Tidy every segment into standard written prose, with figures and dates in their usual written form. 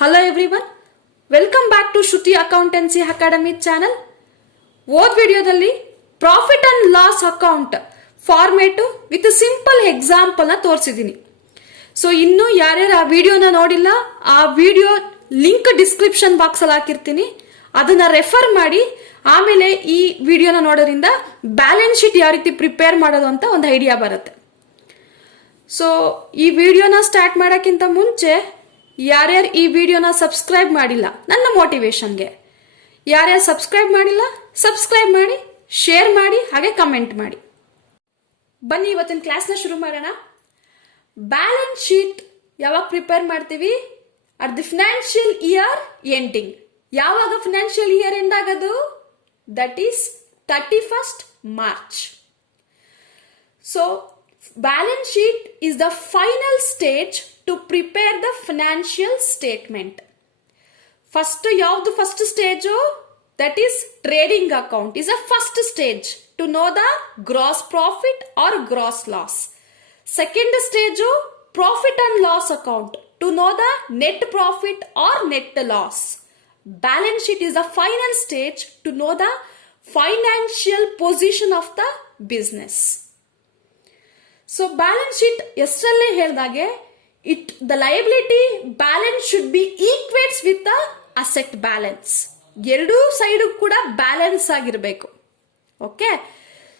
Hello everyone, welcome back to Shruti Accountancy Academy channel. ಓದ್ ವಿಡಿಯೋದಲ್ಲಿ profit and loss account format with simple example ನ ತೋರಿಸಿದ್ದೀನಿ. So ಇನ್ನು ಯಾರ್ಯಾರು ಆ ವಿಡಿಯೋನ ನೋಡಿಲ್ಲ, ಆ ವಿಡಿಯೋ ಲಿಂಕ್ ಡಿಸ್ಕ್ರಿಪ್ಷನ್ ಬಾಕ್ಸ್ ಅಲ್ಲಿ ಹಾಕಿರ್ತೀನಿ, ಅದನ್ನ ರೆಫರ್ ಮಾಡಿ. ಆಮೇಲೆ ಈ ವಿಡಿಯೋನ ನೋಡೋದ್ರಿಂದ ಬ್ಯಾಲೆನ್ಸ್ ಶೀಟ್ ಯಾವ ರೀತಿ ಪ್ರಿಪೇರ್ ಮಾಡೋದು ಅಂತ ಒಂದು ಐಡಿಯಾ ಬರುತ್ತೆ. ಸೊ ಈ ವಿಡಿಯೋನ ಸ್ಟಾರ್ಟ್ ಮಾಡೋಕ್ಕಿಂತ ಮುಂಚೆ ಯಾರ್ಯಾರು ಈ ವಿಡಿಯೋನ ಸಬ್ಸ್ಕ್ರೈಬ್ ಮಾಡಿಲ್ಲ, ನನ್ನ ಮೋಟಿವೇಶನ್ಗೆ ಯಾರ್ಯಾರು ಸಬ್ಸ್ಕ್ರೈಬ್ ಮಾಡಿಲ್ಲ ಸಬ್ಸ್ಕ್ರೈಬ್ ಮಾಡಿ, ಶೇರ್ ಮಾಡಿ, ಹಾಗೆ ಕಮೆಂಟ್ ಮಾಡಿ. ಬನ್ನಿ ಇವತ್ತಿನ ಕ್ಲಾಸ್ನ ಶುರು ಮಾಡೋಣ. ಬ್ಯಾಲೆನ್ಸ್ ಶೀಟ್ ಯಾವಾಗ ಪ್ರಿಪೇರ್ ಮಾಡ್ತೀವಿ? At the financial year ending. ಯಾವಾಗ ಫಿನಾನ್ಷಿಯಲ್ ಇಯರ್ ಎಂಡ್ ಆಗೋದು? That is 31st March. So balance sheet is the final stage to prepare the financial statement. First stage, that is trading account, is a first stage to know the gross profit or gross loss. Second stage, profit and loss account, to know the net profit or net loss. Balance sheet is the final stage to know the financial position of the business. So balance sheet ಎಷ್ಟರಲ್ಲೇ ಹೇಳಿದಾಗೆ the liability balance should be equates with the asset balance. ಎರಡೂ side ಕೂಡ balance ಆಗಿರಬೇಕು. Okay,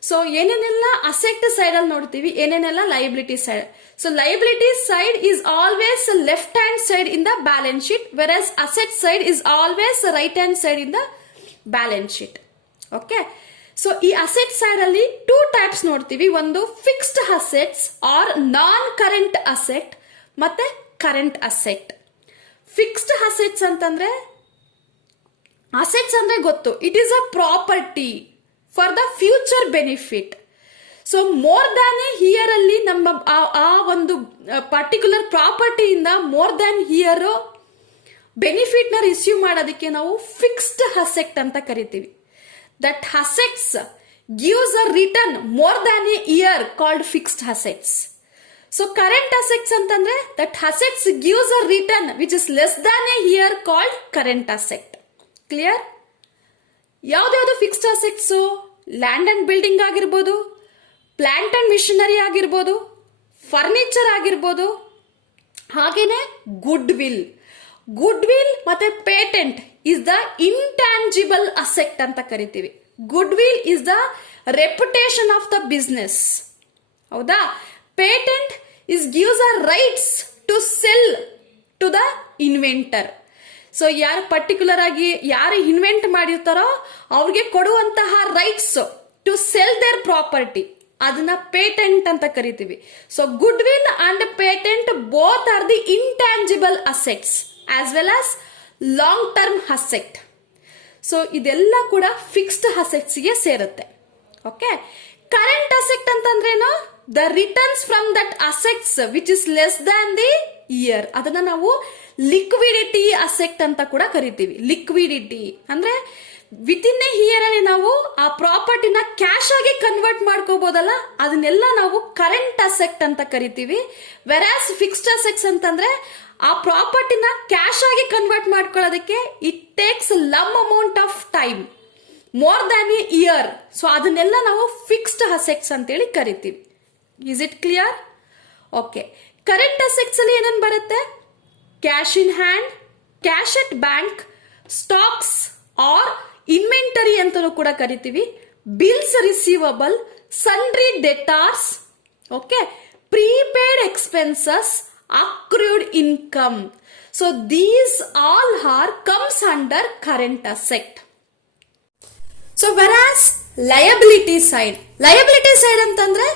so ಏನೇನೆಲ್ಲ asset side ಅಲ್ಲಿ ನೋಡ್ತೀವಿ, ಏನೇನೆಲ್ಲ liability side. So liability side is always left hand side in the balance sheet, versus asset side is always right hand side in the balance sheet. Okay, so ಈ asset side ಅಲ್ಲಿ two types ನೋಡ್ತೀವಿ. ಒಂದು fixed assets R non current asset, ಮತ್ತೆ current asset. Fixed assets ಅಂತಂದ್ರೆ, assets ಅಂದ್ರೆ ಗೊತ್ತು, it is a property for the future benefit. So more than a year ಅಲ್ಲಿ ನಮ್ಮ ಆ ಒಂದು ಪರ್ಟಿಕ್ಯುಲರ್ ಪ್ರಾಪರ್ಟಿಯಿಂದ ಮೋರ್ ದ್ಯಾನ್ ಹಿಯರ್ ಬೆನಿಫಿಟ್ ನ ರಿಸೀವ್ ಮಾಡೋದಕ್ಕೆ ನಾವು ಫಿಕ್ಸ್ಡ್ ಅಸೆಟ್ ಅಂತ ಕರಿತೀವಿ. That assets gives a return more than a year called fixed assets. So current assets ಅಂತಂದ್ರೆ that assets gives a return which is less than a year called current asset. Clear? ಯಾವ್ದು fixed assets? Land and building ಆಗಿರ್ಬೋದು, plant and machinery ಆಗಿರ್ಬೋದು, furniture ಆಗಿರ್ಬೋದು, ಹಾಗೇನೆ goodwill. Goodwill ಮತ್ತೆ patent is the intangible asset ಅಂತ ಕರಿತೀವಿ. Goodwill is the reputation of the business. ಹೌದಾ? Patent is gives a rights to sell to the inventor. So ಯಾರು particular ಆಗಿ ಯಾರು ಇನ್ವೆಂಟ್ ಮಾಡಿರ್ತಾರೋ ಅವ್ರಿಗೆ ಕೊಡುವಂತಹ rights to sell their property, ಅದನ್ನ ಪೇಟೆಂಟ್ ಅಂತ ಕರಿತೀವಿ. So goodwill and patent both are the intangible assets as well as long term asset. So ಇದೆಲ್ಲ ಕೂಡ ಫಿಕ್ಸ್ಡ್ ಅಸೆಟ್ಸ್ ಗೆ ಸೇರುತ್ತೆ. ಓಕೆ, ಕರೆಂಟ್ ಅಸೆಟ್ ಅಂತಂದ್ರೇನು? The returns from that assets which is less than the year. ಅದನ್ನ ನಾವು liquidity asset ಅಂತ ಕೂಡ ಕರಿತೀವಿ. ಲಿಕ್ವಿಡಿಟಿ ಅಂದ್ರೆ ವಿತ್ ಇನ್ ಎ ಇಯರ್ ಅಲ್ಲಿ ನಾವು ಆ ಪ್ರಾಪರ್ಟಿನ ಕ್ಯಾಶ್ ಆಗಿ ಕನ್ವರ್ಟ್ ಮಾಡ್ಕೋಬಹುದಲ್ಲ, ಅದನ್ನೆಲ್ಲ ನಾವು ಕರೆಂಟ್ ಅಸೆಟ್ ಅಂತ ಕರಿತೀವಿ. ವೆರಾಸ್ ಫಿಕ್ಸ್ಡ್ ಅಸೆಟ್ಸ್ ಅಂತಂದ್ರೆ ಆ ಪ್ರಾಪರ್ಟಿನ ಕ್ಯಾಶ್ ಆಗಿ ಕನ್ವರ್ಟ್ ಮಾಡ್ಕೊಳ್ಳೋದಕ್ಕೆ it takes long amount of time, more than a year. So ಅದನ್ನೆಲ್ಲ ನಾವು ಫಿಕ್ಸ್ಡ್ ಅಸೆಟ್ಸ್ ಅಂತೇಳಿ ಕರಿತೀವಿ. Is it clear? Okay, current assets ಅಲ್ಲಿ ಏನೇನು ಬರುತ್ತೆ? Cash in hand, cash at bank, stocks or inventory ಅಂತಲೂ ಕೂಡ ಕರಿತೀವಿ, bills receivable, sundry debtors, okay, prepaid expenses, accrued income. So these all are comes under current asset. So whereas liability side ಅಂತಂದ್ರೆ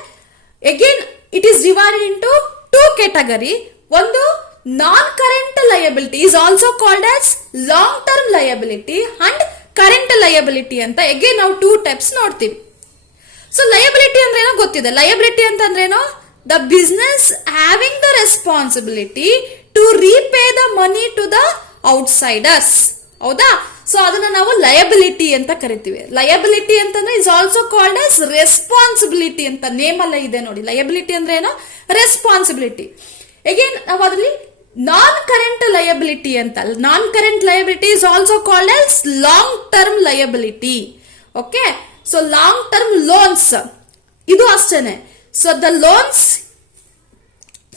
again it is divided into two category. ಒಂದು non current liability is also called as long term liability and current liability ಅಂತ again ನಾವು two types ನೋಡ್ತೀವಿ. So liability ಅಂದ್ರೆ ಏನೋ ಗೊತ್ತಿದೆ. liability ಅಂತಂದ್ರೇನೋ the business having the responsibility to repay the money to the outsiders. ಹೌದಾ? So ಅದನ್ನ ನಾವು liability ಅಂತ ಕರಿತೀವಿ. ಲಯಬಿಲಿಟಿ ಅಂತಂದ್ರೆ is also called as responsibility ಅಂತ ನೇಮ್ ಅಲ್ಲ ಇದೆ ನೋಡಿ. ಲಯಬಿಲಿಟಿ ಅಂದ್ರೆ ಏನೋ ರೆಸ್ಪಾನ್ಸಿಬಿಲಿಟಿ. ಅಗೇನ್ ನಾವು ಅದರಲ್ಲಿ ನಾನ್ ಕರೆಂಟ್ ಲಯಬಿಲಿಟಿ ಅಂತ. ನಾನ್ current liability is also called as long term liability. Okay, so long term loans ಇದು ಅಷ್ಟೇನೆ. So the loans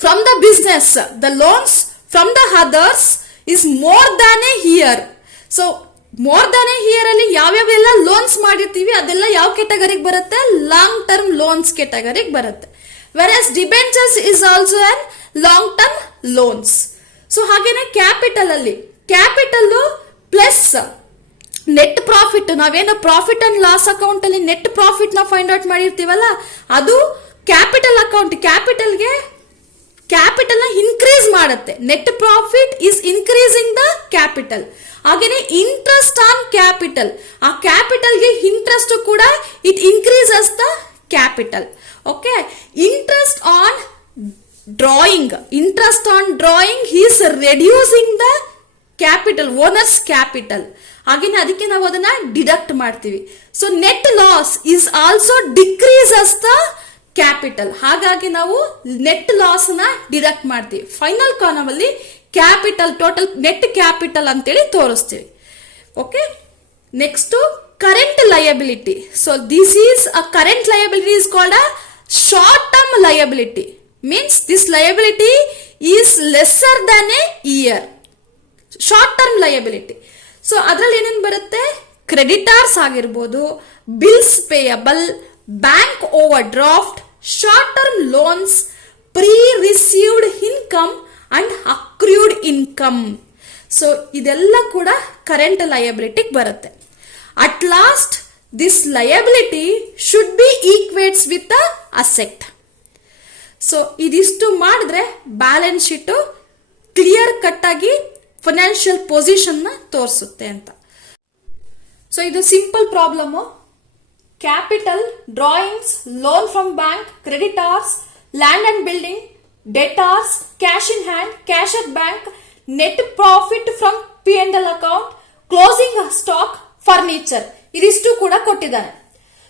from the business, the loans from the others is more than a year. So more than a year ಅಲ್ಲಿ ಯಾವ್ಯಾವೆಲ್ಲ loans ಮಾಡಿರ್ತೀವಿ ಅದೆಲ್ಲ ಯಾವ ಕೆಟಗರಿಗೆ ಬರುತ್ತೆ? Long term loans ಕೆಟಗರಿಗೆ ಬರುತ್ತೆ. Virus debentures is also an long term loans. So ಹಾಗೇನೆ capital ಅಲ್ಲಿ capital plus net profit, ನಾವೇನು profit and loss account ಅಲ್ಲಿ ನೆಟ್ ಪ್ರಾಫಿಟ್ ನ ಫೈಂಡ್ ಔಟ್ ಮಾಡಿರ್ತೀವಲ್ಲ ಅದು ಕ್ಯಾಪಿಟಲ್ ಅಕೌಂಟ್. ಕ್ಯಾಪಿಟಲ್ ನ ಇನ್ಕ್ರೀಸ್ ಮಾಡುತ್ತೆ. Net profit is increasing the capital. ಹಾಗೇನೆ ಇಂಟ್ರೆಸ್ಟ್ ಆನ್ ಕ್ಯಾಪಿಟಲ್, ಆ ಕ್ಯಾಪಿಟಲ್ಗೆ ಇಂಟ್ರೆಸ್ಟ್ ಕೂಡ it increases the capital. Okay, interest on drawing is reducing the capital, owners capital. ಹಾಗೇನೆ ಅದಕ್ಕೆ ನಾವು ಅದನ್ನ ಡಿಡಕ್ಟ್ ಮಾಡ್ತೀವಿ. So net loss is also decreases the capital. ಹಾಗಾಗಿ ನಾವು ನೆಟ್ ಲಾಸ್ ನ ಡಿಡಕ್ಟ್ ಮಾಡ್ತೀವಿ. ಫೈನಲ್ ಕಾಲಮ್ ಅಲ್ಲಿ ಕ್ಯಾಪಿಟಲ್ ಟೋಟಲ್ ನೆಟ್ ಕ್ಯಾಪಿಟಲ್ ಅಂತೇಳಿ ತೋರಿಸ್ತೀವಿ. Okay, next current liability. So this is a current liability is called a short term liability. Means this liability is lesser than a year. Short term liability. So ಅದ್ರಲ್ಲಿ ಏನೇನು ಬರುತ್ತೆ? Creditors ಆಗಿರ್ಬೋದು, bills payable, bank overdraft, short term loans, pre received income and accrued income. So ಇದೆಲ್ಲ ಕೂಡ current ಲಯಬಿಲಿಟಿಗೆ ಬರುತ್ತೆ. At last this liability should be equates with the asset. So ಇದಿಷ್ಟು ಮಾಡಿದ್ರೆ ಬ್ಯಾಲೆನ್ಸ್ ಶೀಟ್ ಕ್ಲಿಯರ್ ಕಟ್ ಆಗಿ financial position ನ ತೋರಿಸುತ್ತೆ ಅಂತ. ಸೊ ಇದು simple problem. Capital, drawings, loan from bank, creditors, land and building, debtors, cash in hand, cash at bank, net profit from P&L account, closing stock, furniture, ಇದಿಷ್ಟು ಕೂಡ ಕೊಟ್ಟಿದ್ದಾನೆ.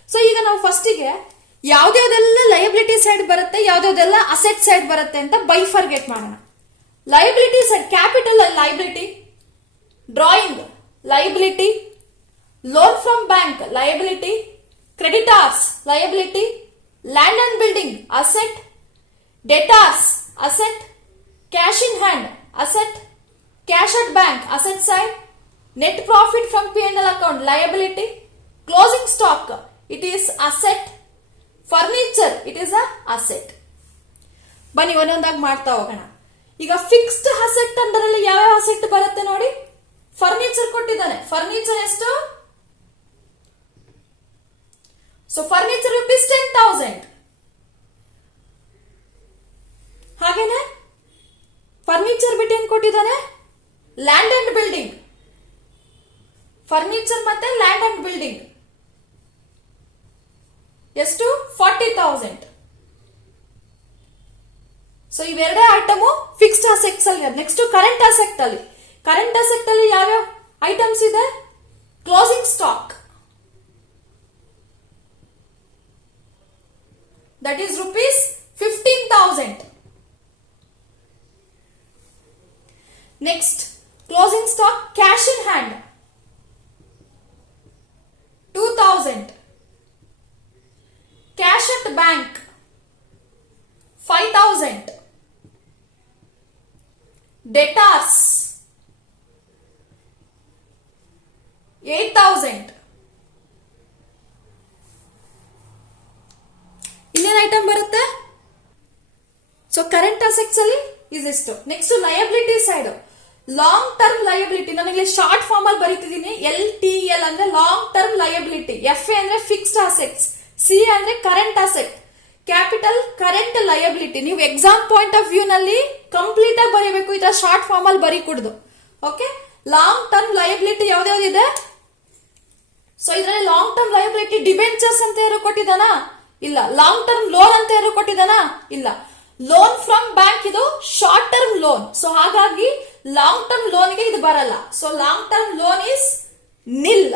So ಈಗ ನಾವು ಫಸ್ಟಿಗೆ ಯಾವ್ದಾವ್ದೆಲ್ಲ ಲಯಬಿಲಿಟಿ ಸೈಡ್ ಬರುತ್ತೆ, ಯಾವ್ದಾವ್ದೆಲ್ಲ ಅಸೆಟ್ ಸೈಡ್ ಬರುತ್ತೆ ಅಂತ bifurcate ಮಾಡೋಣ. Liability side capital liability, drawing liability, loan from bank liability, creditors liability, land and building asset, debtors asset, cash in hand asset, cash at bank asset side, net profit from P&L account liability, closing stock it is asset, furniture it is a asset. ಬನ್ನಿ ಒಂದೊಂದಾಗಿ ಮಾಡ್ತಾ ಹೋಗೋಣ. ಈಗ fixed asset ಅಂದರಲ್ಲಿ ಯಾವ asset ಬರುತ್ತೆ ನೋಡಿ. Furniture ಕೊಟ್ಟಿದ್ದಾನೆ. Furniture ಎಷ್ಟು? So furniture rupees 10,000. ಹಾಗೇನೆ ಫರ್ನಿಚರ್ ಬಿಟ್ಟು ಏನ್ ಕೊಟ್ಟಿದ್ದಾನೆ? Land and building. ಫರ್ನಿಚರ್ ಮತ್ತೆ ಲ್ಯಾಂಡ್ ಅಂಡ್ ಬಿಲ್ಡಿಂಗ್ ಎಷ್ಟು? 40,000. ಸೊ ಇವೆರಡೇ ಐಟಮು ಫಿಕ್ಸ್ಡ್ ಅಸೆಟ್ಸ್ ಅಲ್ಲಿ. ನೆಕ್ಸ್ಟ್ ಕರೆಂಟ್ ಅಸೆಟ್ ಅಲ್ಲಿ, ಕರೆಂಟ್ ಅಸೆಟ್ ಅಲ್ಲಿ ಯಾವ್ಯಾವ ಐಟಮ್ಸ್ ಇದೆ? Closing stock that is rupees 15,000. Next closing stock cash in hand 2,000. Cash at bank 5,000. ಡೆಟಾರ್ಸ್ 8,000. ಇನ್ನೇನು item ಬರುತ್ತೆ? So current assets ಅಲ್ಲಿ ಇದಿಷ್ಟು. Next liability side, long term liability. ನನಗೆ ಶಾರ್ಟ್ ಫಾರ್ಮ್ ಅಲ್ಲಿ ಬರೀತಿದ್ದೀನಿ. LTL ಅಂದ್ರೆ ಲಾಂಗ್ ಟರ್ಮ್ ಲಯಬಿಲಿಟಿ, FA ಅಂದ್ರೆ fixed assets, C ಅಂದ್ರೆ current asset, capital current liability. ನೀವು ಎಕ್ಸಾಮ್ ಪಾಯಿಂಟ್ ಆಫ್ ವ್ಯೂ ನಲ್ಲಿ ಕಂಪ್ಲೀಟ್ ಆಗಿ ಬರೀಬೇಕು, ಈ ತರ ಶಾರ್ಟ್ ಫಾರ್ಮ್ ಅಲ್ಲಿ ಬರೀಕೂಡ್ದು. ಓಕೆ, ಲಾಂಗ್ ಟರ್ಮ್ ಲಯಬಿಲಿಟಿ ಯಾವ್ದಾವ್ದಿದೆ? ಸೊ ಇದರಲ್ಲಿ ಲಾಂಗ್ ಟರ್ಮ್ ಲಯಬಿಲಿಟಿ ಡಿಬೆಂಚರ್ಸ್ ಅಂತ ಯಾರು ಕೊಟ್ಟಿದ್ದಾನಾ? ಇಲ್ಲ. ಲಾಂಗ್ ಟರ್ಮ್ ಲೋನ್ ಅಂತ ಯಾರು ಕೊಟ್ಟಿದ್ದಾನಾ? ಇಲ್ಲ. ಲೋನ್ ಫ್ರಮ್ ಬ್ಯಾಂಕ್ ಇದು ಶಾರ್ಟ್ ಟರ್ಮ್ ಲೋನ್. ಸೊ ಹಾಗಾಗಿ ಲಾಂಗ್ ಟರ್ಮ್ ಲೋನ್ಗೆ ಇದು ಬರಲ್ಲ. So long term loan is nil.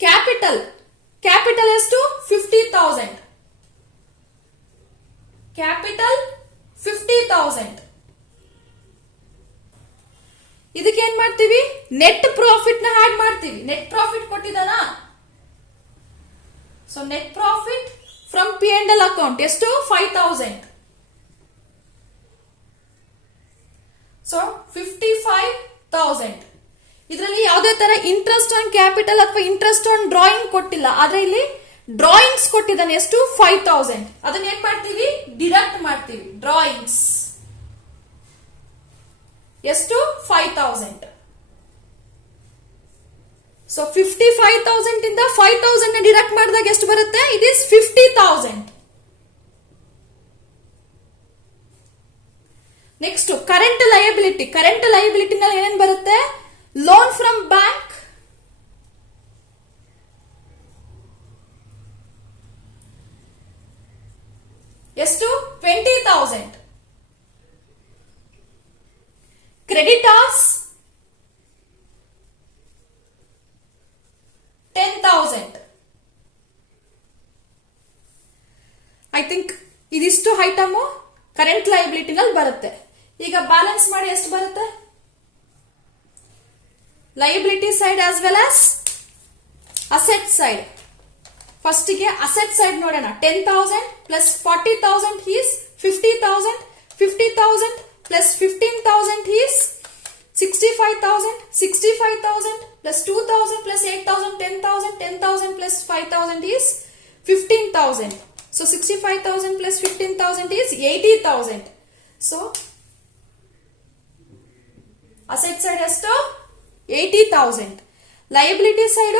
Capital, capital ಎಷ್ಟು? 50,000. ಕ್ಯಾಪಿಟಲ್ 50,000. ಇದಕ್ಕೆ ಏನ್ ಮಾಡ್ತೀವಿ, ನೆಟ್ ಪ್ರಾಫಿಟ್ ನ ಆಡ್ ಮಾಡ್ತೀವಿ. ನೆಟ್ ಪ್ರಾಫಿಟ್ ಕೊಟ್ಟಿದಾನ, so net profit from P&L account ಎಷ್ಟು 5000. ಸೊ 55,000. ಇದರಲ್ಲಿ ಯಾವುದೇ ತರ ಇಂಟ್ರೆಸ್ಟ್ ಆನ್ ಕ್ಯಾಪಿಟಲ್ ಅಥವಾ ಇಂಟ್ರೆಸ್ಟ್ ಆನ್ ಡ್ರಾಯಿಂಗ್ ಕೊಟ್ಟಿಲ್ಲ, ಆದ್ರೆ ಇಲ್ಲಿ ಡ್ರಾಯಿಂಗ್ಸ್ ಕೊಟ್ಟಿದ್ದಾನೆ ಎಷ್ಟು 5000. ಅದನ್ನ ಏನ್ ಮಾಡ್ತೀವಿ, ಡಿಡಕ್ಟ್ ಮಾಡ್ತೀವಿ. ಡ್ರಾಯಿಂಗ್ಸ್ ಎಷ್ಟು 5000. ಸೊ 55,000 ಇಂದ 5,000 ನ ಡಿಡಕ್ಟ್ ಮಾಡಿದಾಗ ಎಷ್ಟು ಬರುತ್ತೆ, it is 50,000. Next current liability. Current liability ನಲ್ಲಿ ಏನೇನ್ ಬರುತ್ತೆ, ಲೋನ್ ಫ್ರಮ್ ಬ್ಯಾಂಕ್, ಎಷ್ಟು 20,000. ಕ್ರೆಡಿಟಾರ್ಸ್ 10,000. ಐ ಥಿಂಕ್ ಇದಿಷ್ಟು ಐಟಮ್ ಕರೆಂಟ್ ಲಯಬಿಲಿಟಿ ನಲ್ಲಿ ಬರುತ್ತೆ. ಈಗ ಬ್ಯಾಲೆನ್ಸ್ ಮಾಡಿ ಎಷ್ಟು ಬರುತ್ತೆ, liability side as well as asset side. First ಗೆ ಅಸೆಟ್ ಸೈಡ್ ನೋಡೋಣ. 10,000 plus 40,000 is 50,000. 50,000 plus 15,000 is 65,000. 65,000 plus 2,000 plus 8,000 10,000. 10,000 plus 5,000 is 15,000. So 65,000 plus 15,000 is 80,000. So asset side ಎಷ್ಟು 80,000. Liability side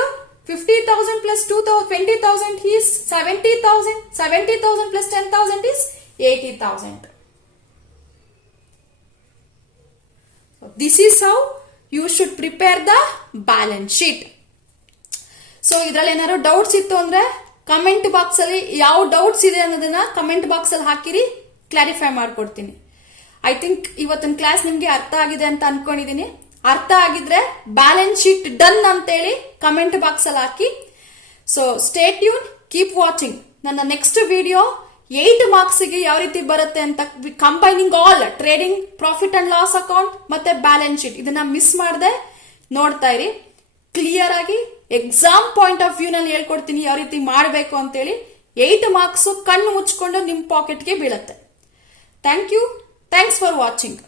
50,000 plus 20,000 is 70,000. 70,000 plus 10,000 is 80,000. So this is how you should prepare the balance sheet. So ಇದರಲ್ಲಿ ಏನಾದ್ರು doubts ಇತ್ತು ಅಂದ್ರೆ comment box ಅಲ್ಲಿ ಯಾವ doubts ಇದೆ ಅನ್ನೋದನ್ನ comment box ಅಲ್ಲಿ ಹಾಕಿರಿ, ಕ್ಲಾರಿಫೈ ಮಾಡ್ಕೊಡ್ತೀನಿ. ಐ ಥಿಂಕ್ ಇವತ್ತಿನ ಕ್ಲಾಸ್ ನಿಮ್ಗೆ ಅರ್ಥ ಆಗಿದೆ ಅಂತ ಅನ್ಕೊಂಡಿದೀನಿ. ಅರ್ಥ ಆಗಿದ್ರೆ ಬ್ಯಾಲೆನ್ಸ್ ಶೀಟ್ ಡನ್ ಅಂತೇಳಿ ಕಮೆಂಟ್ ಬಾಕ್ಸ್ ಅಲ್ಲಿ ಹಾಕಿ. So stay tuned, keep watching. ನನ್ನ ನೆಕ್ಸ್ಟ್ ವಿಡಿಯೋ 8 ಮಾರ್ಕ್ಸ್ ಗೆ ಯಾವ ರೀತಿ ಬರುತ್ತೆ ಅಂತ, combining all trading, profit and loss account ಮತ್ತೆ ಬ್ಯಾಲೆನ್ಸ್ ಶೀಟ್, ಇದನ್ನ ಮಿಸ್ ಮಾಡದೆ ನೋಡ್ತಾ ಇರಿ. ಕ್ಲಿಯರ್ ಆಗಿ ಎಕ್ಸಾಮ್ ಪಾಯಿಂಟ್ ಆಫ್ ವ್ಯೂ ನಲ್ಲಿ ಹೇಳ್ಕೊಡ್ತೀನಿ ಯಾವ ರೀತಿ ಮಾಡಬೇಕು ಅಂತೇಳಿ. 8 ಮಾರ್ಕ್ಸ್ ಕಣ್ಣು ಮುಚ್ಕೊಂಡು ನಿಮ್ ಪಾಕೆಟ್ಗೆ ಬೀಳುತ್ತೆ. Thank you, thanks for watching.